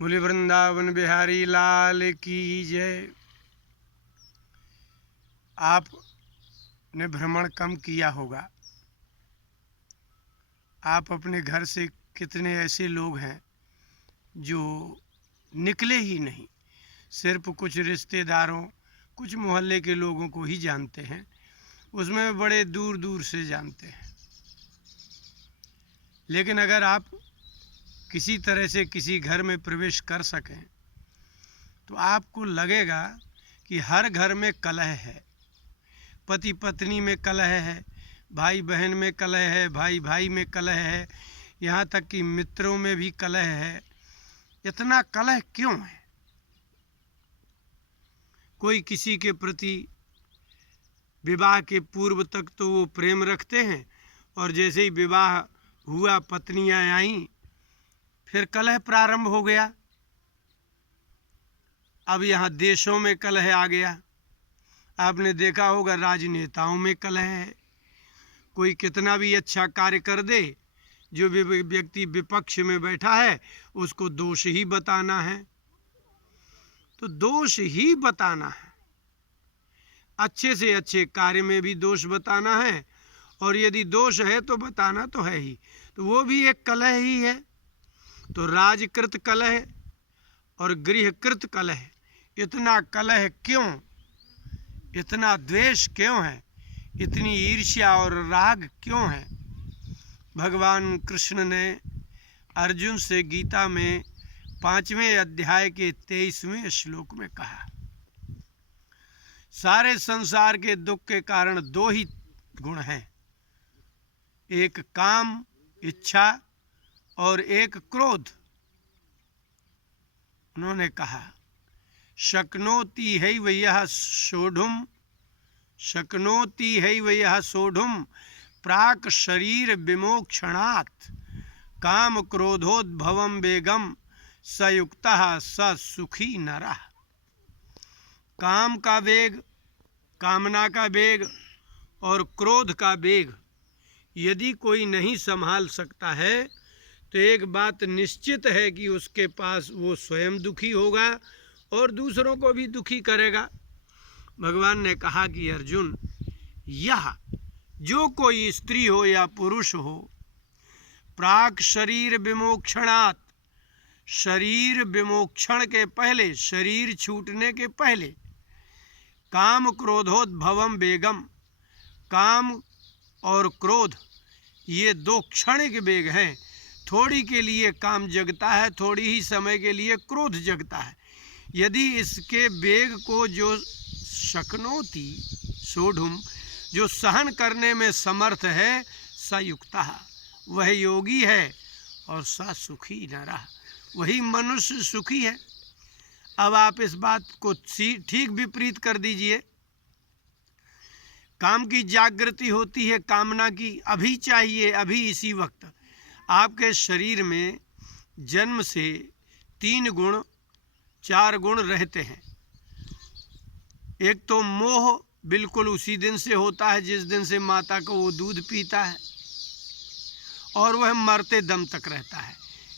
बोले वृंदावन बिहारी लाल की जय। आपने भ्रमण कम किया होगा। आप अपने घर से कितने ऐसे लोग हैं जो निकले ही नहीं, सिर्फ कुछ रिश्तेदारों, कुछ मोहल्ले के लोगों को ही जानते हैं, उसमें बड़े दूर दूर से जानते हैं। लेकिन अगर आप किसी तरह से किसी घर में प्रवेश कर सकें तो आपको लगेगा कि हर घर में कलह है। पति पत्नी में कलह है, भाई बहन में कलह है, भाई भाई में कलह है, यहाँ तक कि मित्रों में भी कलह है। इतना कलह क्यों है? कोई किसी के प्रति विवाह के पूर्व तक तो वो प्रेम रखते हैं, और जैसे ही विवाह हुआ, पत्नियां आईं, फिर कलह प्रारंभ हो गया। अब यहाँ देशों में कलह आ गया। आपने देखा होगा राजनेताओं में कलह है। कोई कितना भी अच्छा कार्य कर दे, जो भी व्यक्ति विपक्ष में बैठा है उसको दोष ही बताना है। तो दोष ही बताना है, अच्छे से अच्छे कार्य में भी दोष बताना है, और यदि दोष है तो बताना तो है ही। तो वो भी एक कलह ही है। तो राजकृत कलह और गृहकृत कलह, इतना कलह क्यों? इतना द्वेष क्यों है? इतनी ईर्ष्या और राग क्यों है? भगवान कृष्ण ने अर्जुन से गीता में 5वें अध्याय के 23वें श्लोक में कहा, सारे संसार के दुख के कारण दो ही गुण हैं, एक काम इच्छा और एक क्रोध। उन्होंने कहा, शक्नोति हैव यः सोढुम्, शक्नोति हैव यः सोढुम् प्राक् शरीर विमोक्षणात् काम क्रोधोद्भवं वेगम स युक्तः स सुखी नरः। काम का वेग, कामना का वेग और क्रोध का वेग यदि कोई नहीं संभाल सकता है तो एक बात निश्चित है कि उसके पास वो स्वयं दुखी होगा और दूसरों को भी दुखी करेगा। भगवान ने कहा कि अर्जुन, यह जो कोई स्त्री हो या पुरुष हो, प्राक शरीर विमोक्षणात्, शरीर विमोक्षण के पहले, शरीर छूटने के पहले, काम क्रोधोद्भवम वेगम, काम और क्रोध ये दो क्षणिक वेग हैं। थोड़ी के लिए काम जगता है, थोड़ी ही समय के लिए क्रोध जगता है। यदि इसके वेग को जो शक्नोति सोढुम्, जो सहन करने में समर्थ है, स युक्तः, वह योगी है, और स सुखी नरः, वही मनुष्य सुखी है। अब आप इस बात को ठीक विपरीत कर दीजिए। काम की जागृति होती है, कामना की अभी चाहिए, अभी इसी वक्त। आपके शरीर में जन्म से 3 गुण 4 गुण रहते हैं। एक तो मोह, बिल्कुल उसी दिन से होता है जिस दिन से माता को वो दूध पीता है, और वह मरते दम तक रहता है।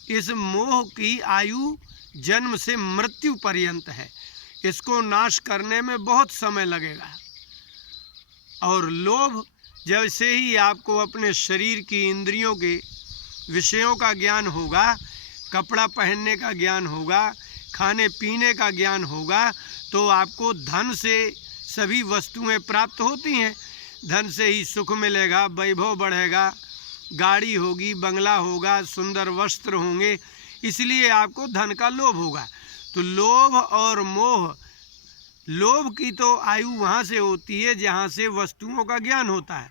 इस मोह की आयु जन्म से मृत्यु पर्यंत है। इसको नाश करने में बहुत समय लगेगा। और लोभ, जैसे ही आपको अपने शरीर की इंद्रियों के विषयों का ज्ञान होगा, कपड़ा पहनने का ज्ञान होगा, खाने पीने का ज्ञान होगा, तो आपको धन से सभी वस्तुएं प्राप्त होती हैं। धन से ही सुख मिलेगा, वैभव बढ़ेगा, गाड़ी होगी, बंगला होगा, सुंदर वस्त्र होंगे, इसलिए आपको धन का लोभ होगा। तो लोभ और मोह, लोभ की तो आयु वहाँ से होती है जहाँ से वस्तुओं का ज्ञान होता है,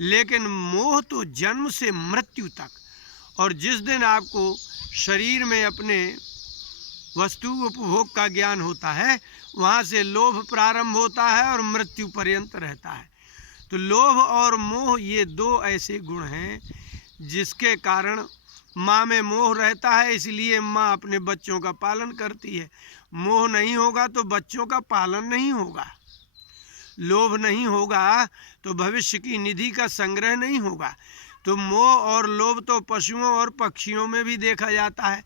लेकिन मोह तो जन्म से मृत्यु तक। और जिस दिन आपको शरीर में अपने वस्तु उपभोग का ज्ञान होता है, वहाँ से लोभ प्रारंभ होता है और मृत्यु पर्यंत रहता है। तो लोभ और मोह ये 2 ऐसे गुण हैं जिसके कारण माँ में मोह रहता है, इसलिए माँ अपने बच्चों का पालन करती है। मोह नहीं होगा तो बच्चों का पालन नहीं होगा, लोभ नहीं होगा तो भविष्य की निधि का संग्रह नहीं होगा। तो मोह और लोभ तो पशुओं और पक्षियों में भी देखा जाता है,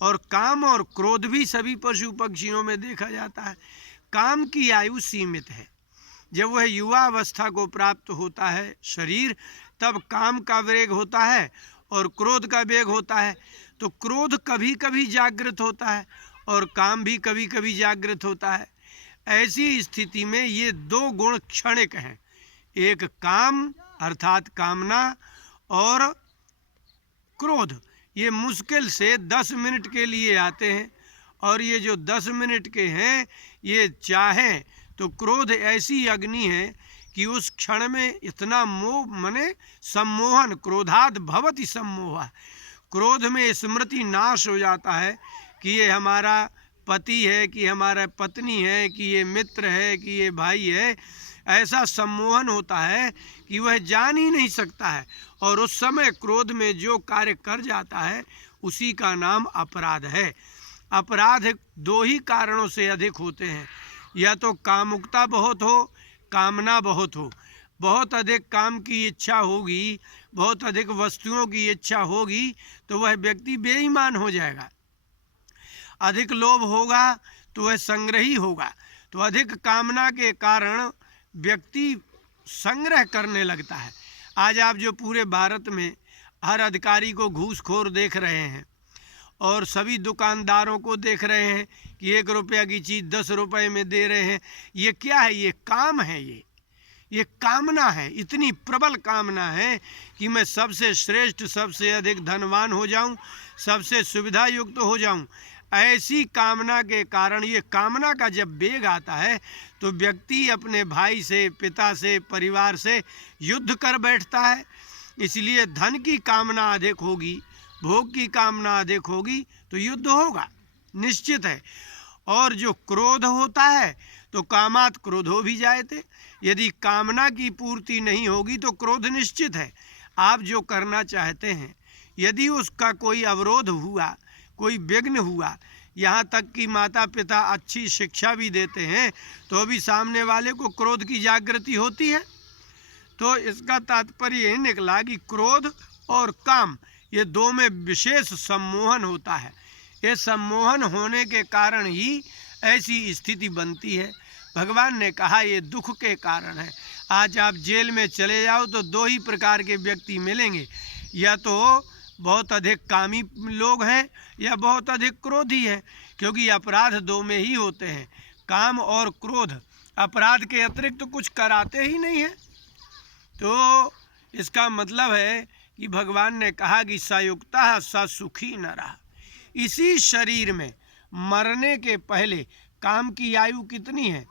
और काम और क्रोध भी सभी पशु पक्षियों में देखा जाता है। काम की आयु सीमित है। जब वह युवा अवस्था को प्राप्त होता है शरीर, तब काम का वेग होता है और क्रोध का वेग होता है। तो क्रोध कभी कभी जागृत होता है और काम भी कभी कभी जागृत होता है। ऐसी स्थिति में ये दो गुण क्षणिक हैं। एक काम अर्थात कामना और क्रोध, ये मुश्किल से 10 मिनट के लिए आते हैं, और ये जो 10 मिनट के हैं ये चाहें तो क्रोध ऐसी अग्नि है कि उस क्षण में इतना मोह मने सम्मोहन, क्रोधाद भवति सम्मोह, क्रोध में स्मृति नाश हो जाता है कि ये हमारा पति है, कि हमारा पत्नी है, कि ये मित्र है, कि ये भाई है। ऐसा सम्मोहन होता है कि वह जान ही नहीं सकता है, और उस समय क्रोध में जो कार्य कर जाता है उसी का नाम अपराध है। अपराध दो ही कारणों से अधिक होते हैं, या तो कामुकता बहुत हो, कामना बहुत हो। बहुत अधिक काम की इच्छा होगी, बहुत अधिक वस्तुओं की इच्छा होगी तो वह व्यक्ति बेईमान हो जाएगा। अधिक लोभ होगा तो वह संग्रही होगा। तो अधिक कामना के कारण व्यक्ति संग्रह करने लगता है। आज आप जो पूरे भारत में हर अधिकारी को घूसखोर देख रहे हैं और सभी दुकानदारों को देख रहे हैं कि 1 रुपया की चीज़ 10 रुपये में दे रहे हैं, ये क्या है? ये काम है, ये कामना है। इतनी प्रबल कामना है कि मैं सबसे श्रेष्ठ, सबसे अधिक धनवान हो जाऊं, सबसे सुविधा युक्त हो जाऊं। ऐसी कामना के कारण, ये कामना का जब वेग आता है तो व्यक्ति अपने भाई से, पिता से, परिवार से युद्ध कर बैठता है। इसलिए धन की कामना अधिक होगी, भोग की कामना अधिक होगी तो युद्ध होगा, निश्चित है। और जो क्रोध होता है तो कामात क्रोधो भी जायते, यदि कामना की पूर्ति नहीं होगी तो क्रोध निश्चित है। आप जो करना चाहते हैं यदि उसका कोई अवरोध हुआ, कोई विघ्न हुआ, यहाँ तक कि माता पिता अच्छी शिक्षा भी देते हैं तो भी सामने वाले को क्रोध की जागृति होती है। तो इसका तात्पर्य यही निकला कि क्रोध और काम, ये दो में विशेष सम्मोहन होता है। ये सम्मोहन होने के कारण ही ऐसी स्थिति बनती है। भगवान ने कहा ये दुख के कारण है। आज आप जेल में चले जाओ तो दो ही प्रकार के व्यक्ति मिलेंगे, या तो बहुत अधिक कामी लोग हैं या बहुत अधिक क्रोधी हैं, क्योंकि अपराध दो में ही होते हैं, काम और क्रोध। अपराध के अतिरिक्त तो कुछ कराते ही नहीं हैं। तो इसका मतलब है कि भगवान ने कहा कि सयुक्ता स सुखी न रहा। इसी शरीर में मरने के पहले काम की आयु कितनी है?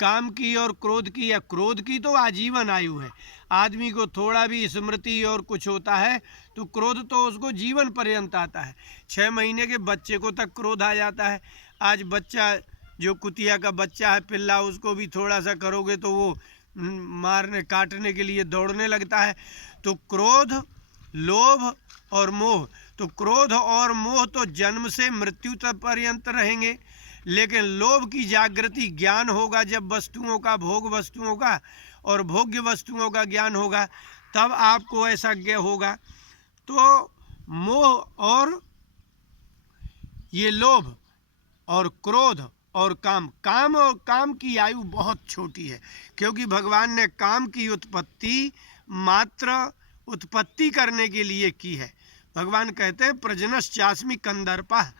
काम की और क्रोध की, या क्रोध की तो आजीवन आयु है। आदमी को थोड़ा भी स्मृति और कुछ होता है तो क्रोध तो उसको जीवन पर्यंत आता है। 6 महीने के बच्चे को तक क्रोध आ जाता है। आज बच्चा, जो कुतिया का बच्चा है, पिल्ला, उसको भी थोड़ा सा करोगे तो वो मारने काटने के लिए दौड़ने लगता है। तो क्रोध, लोभ और मोह, तो क्रोध और मोह तो जन्म से मृत्यु तक पर्यंत रहेंगे, लेकिन लोभ की जागृति ज्ञान होगा जब वस्तुओं का, भोग वस्तुओं का और भोग्य वस्तुओं का ज्ञान होगा, तब आपको ऐसा ज्ञ होगा। तो मोह और ये लोभ और क्रोध और काम और काम की आयु बहुत छोटी है, क्योंकि भगवान ने काम की उत्पत्ति मात्र उत्पत्ति करने के लिए की है। भगवान कहते हैं प्रजनश्चास्मि कंदर्पः,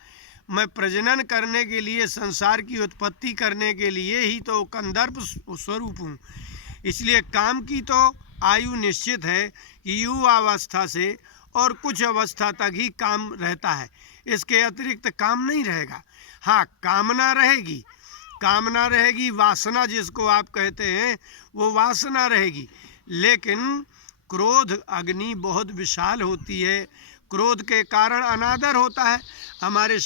मैं प्रजनन करने के लिए, संसार की उत्पत्ति करने के लिए ही तो कंदर्प स्वरूप हूँ। इसलिए काम की तो आयु निश्चित है कि युवावस्था से और कुछ अवस्था तक ही काम रहता है, इसके अतिरिक्त काम नहीं रहेगा। हाँ, कामना रहेगी, कामना रहेगी, वासना जिसको आप कहते हैं वो वासना रहेगी। लेकिन क्रोध अग्नि बहुत विशाल होती है। क्रोध के कारण अनादर होता है। हमारे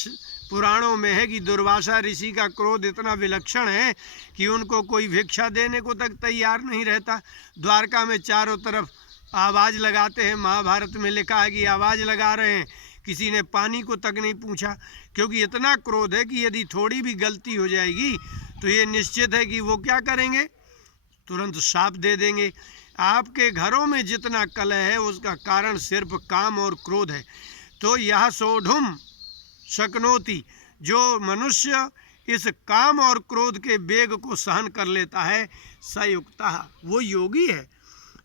पुराणों में है कि दुर्वासा ऋषि का क्रोध इतना विलक्षण है कि उनको कोई भिक्षा देने को तक तैयार नहीं रहता। द्वारका में चारों तरफ आवाज़ लगाते हैं, महाभारत में लिखा है कि आवाज़ लगा रहे हैं, किसी ने पानी को तक नहीं पूछा, क्योंकि इतना क्रोध है कि यदि थोड़ी भी गलती हो जाएगी तो ये निश्चित है कि वो क्या करेंगे, तुरंत शाप दे देंगे। आपके घरों में जितना कलह है उसका कारण सिर्फ काम और क्रोध है। तो यह सोढ़ुम शक्नोति, जो मनुष्य इस काम और क्रोध के वेग को सहन कर लेता है, स युक्तः, वो योगी है।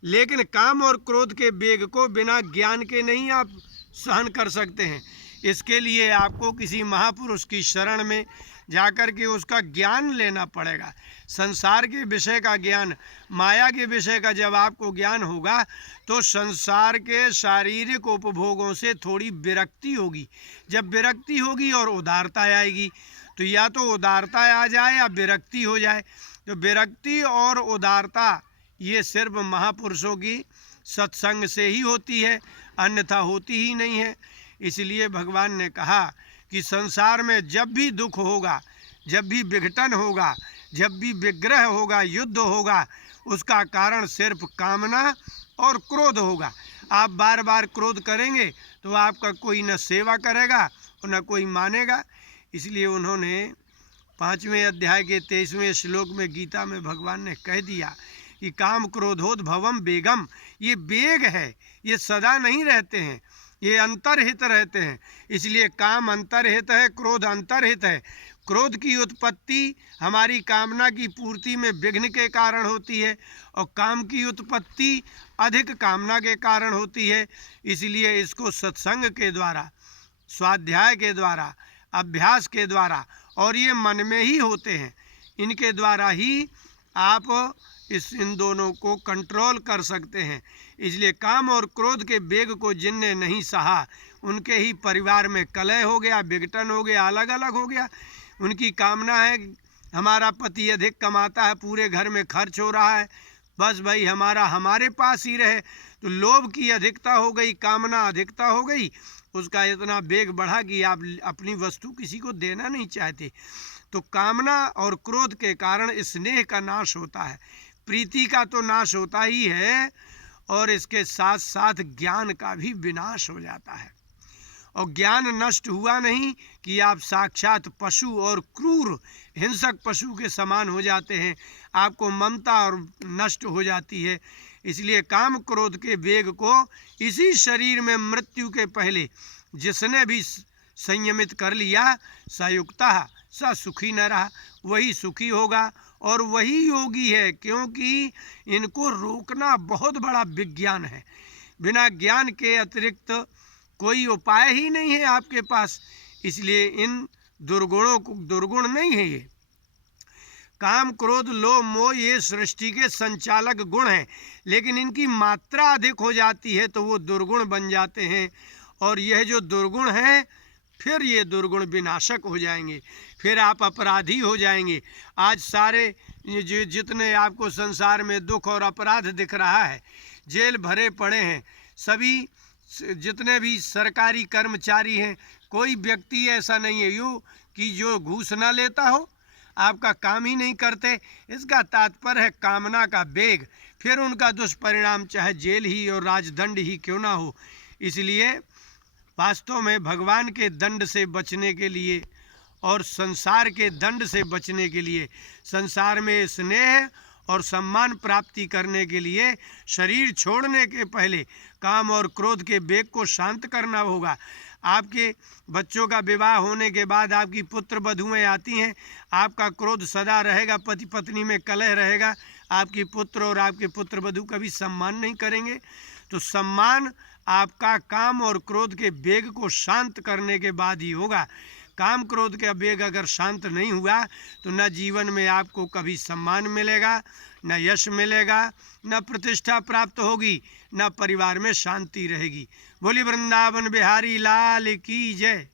लेकिन काम और क्रोध के वेग को बिना ज्ञान के नहीं आप सहन कर सकते हैं। इसके लिए आपको किसी महापुरुष की शरण में जाकर के उसका ज्ञान लेना पड़ेगा। संसार के विषय का ज्ञान, माया के विषय का जब आपको ज्ञान होगा तो संसार के शारीरिक उपभोगों से थोड़ी विरक्ति होगी। जब विरक्ति होगी और उदारता आएगी, तो या तो उदारता आ जाए या विरक्ति हो जाए। तो विरक्ति और उदारता ये सिर्फ महापुरुषों की सत्संग से ही होती है, अन्यथा होती ही नहीं है। इसलिए भगवान ने कहा कि संसार में जब भी दुख होगा, जब भी विघटन होगा, जब भी विग्रह होगा, युद्ध होगा, उसका कारण सिर्फ कामना और क्रोध होगा। आप बार बार क्रोध करेंगे तो आपका कोई न सेवा करेगा और न कोई मानेगा। इसलिए उन्होंने 5वें अध्याय के 23वें श्लोक में गीता में भगवान ने कह दिया कि काम क्रोधोद्भवम वेगम, ये वेग है, ये सदा नहीं रहते हैं, ये अंतर्हित रहते हैं। इसलिए काम अंतर्हित है, क्रोध अंतर्हित है। क्रोध की उत्पत्ति हमारी कामना की पूर्ति में विघ्न के कारण होती है और काम की उत्पत्ति अधिक कामना के कारण होती है। इसलिए इसको सत्संग के द्वारा, स्वाध्याय के द्वारा, अभ्यास के द्वारा, और ये मन में ही होते हैं, इनके द्वारा ही आप इन दोनों को कंट्रोल कर सकते हैं। इसलिए काम और क्रोध के वेग को जिनने नहीं सहा, उनके ही परिवार में कलह हो गया, विघटन हो गया, अलग अलग हो गया। उनकी कामना है हमारा पति अधिक कमाता है, पूरे घर में खर्च हो रहा है, बस भाई हमारा हमारे पास ही रहे। तो लोभ की अधिकता हो गई, कामना अधिकता हो गई, उसका इतना वेग बढ़ा कि आप अपनी वस्तु किसी को देना नहीं चाहते। तो कामना और क्रोध के कारण स्नेह का नाश होता है, प्रीति का तो नाश होता ही है, और इसके साथ साथ ज्ञान का भी विनाश हो जाता है। और ज्ञान नष्ट हुआ नहीं कि आप साक्षात पशु और क्रूर हिंसक पशु के समान हो जाते हैं, आपको ममता और नष्ट हो जाती है। इसलिए काम क्रोध के वेग को इसी शरीर में मृत्यु के पहले जिसने भी संयमित कर लिया, सयुक्तः स सुखी न रहा, वही सुखी होगा और वही योगी है। क्योंकि इनको रोकना बहुत बड़ा विज्ञान है। बिना ज्ञान के अतिरिक्त कोई उपाय ही नहीं है आपके पास। इसलिए इन दुर्गुणों को, दुर्गुण नहीं है ये, काम क्रोध लोभ मोह ये सृष्टि के संचालक गुण हैं, लेकिन इनकी मात्रा अधिक हो जाती है तो वो दुर्गुण बन जाते हैं। और यह जो दुर्गुण हैं, फिर ये दुर्गुण विनाशक हो जाएंगे, फिर आप अपराधी हो जाएंगे। आज सारे जो जितने आपको संसार में दुख और अपराध दिख रहा है, जेल भरे पड़े हैं, सभी जितने भी सरकारी कर्मचारी हैं, कोई व्यक्ति ऐसा नहीं है यूँ कि जो घूस ना लेता हो, आपका काम ही नहीं करते। इसका तात्पर्य है कामना का वेग, फिर उनका दुष्परिणाम चाहे जेल ही और राजदंड ही क्यों ना हो। इसलिए वास्तव में भगवान के दंड से बचने के लिए और संसार के दंड से बचने के लिए, संसार में स्नेह और सम्मान प्राप्ति करने के लिए शरीर छोड़ने के पहले काम और क्रोध के वेग को शांत करना होगा। आपके बच्चों का विवाह होने के बाद आपकी पुत्र वधुएँ आती हैं, आपका क्रोध सदा रहेगा, पति पत्नी में कलह रहेगा, आपकी पुत्र और आपके पुत्र वधु कभी सम्मान नहीं करेंगे। तो सम्मान आपका काम और क्रोध के वेग को शांत करने के बाद ही होगा। काम क्रोध का वेग अगर शांत नहीं हुआ तो न जीवन में आपको कभी सम्मान मिलेगा, न यश मिलेगा, न प्रतिष्ठा प्राप्त होगी, न परिवार में शांति रहेगी। बोली वृंदावन बिहारी लाल की जय।